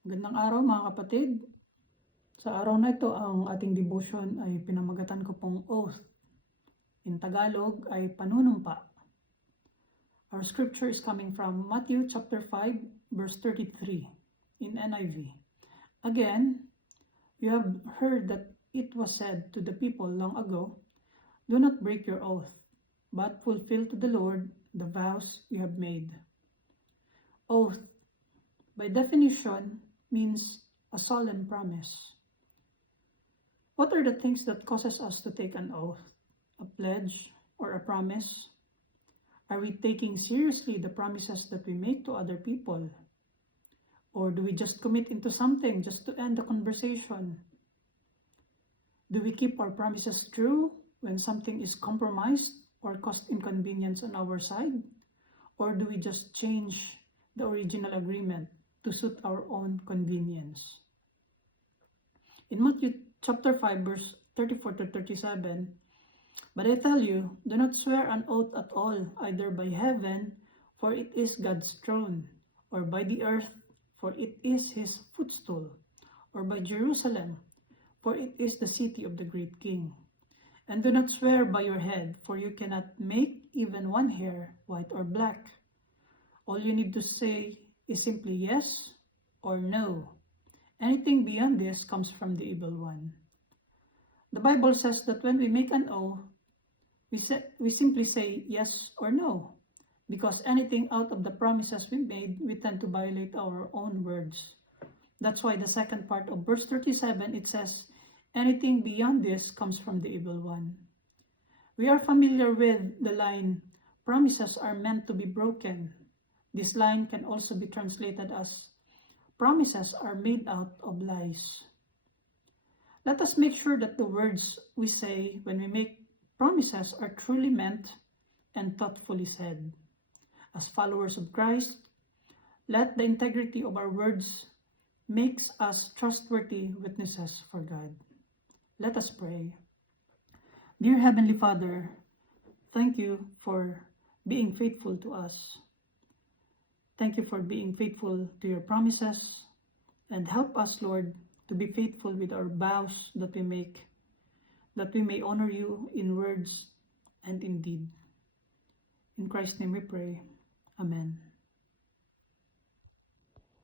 Magandang araw mga kapatid. Sa araw na ito, ang ating devotion ay pinamagatan ko pong oath. In Tagalog ay panunumpa. Our scripture is coming from Matthew chapter 5 verse 33 in NIV. Again, you have heard that it was said to the people long ago, "Do not break your oath, but fulfill to the Lord the vows you have made." Oath, by definition, means a solemn promise. What are the things that causes us to take an oath, a pledge, or a promise? Are we taking seriously the promises that we make to other people? Or do we just commit into something just to end the conversation? Do we keep our promises true when something is compromised or caused inconvenience on our side? Or do we just change the original agreement to suit our own convenience? In Matthew chapter 5 verse 34 to 37, "But I tell you, do not swear an oath at all, either by heaven, for it is God's throne, or by the earth, for it is his footstool, or by Jerusalem, for it is the city of the great king. And do not swear by your head, for you cannot make even one hair white or black. All you need to say is simply yes or no. Anything beyond this comes from the evil one." The Bible says that when we make an oath, we simply say yes or no, because anything out of the promises we made, we tend to violate our own words. That's why the second part of verse 37, it says, "Anything beyond this comes from the evil one." We are familiar with the line, "Promises are meant to be broken." This line can also be translated as, "Promises are made out of lies." Let us make sure that the words we say when we make promises are truly meant and thoughtfully said. As followers of Christ, let the integrity of our words makes us trustworthy witnesses for God. Let us pray. Dear Heavenly Father, thank you for being faithful to us. Thank you for being faithful to your promises, and help us, Lord, to be faithful with our vows that we make, that we may honor you in words and in deed. In Christ's name we pray. Amen.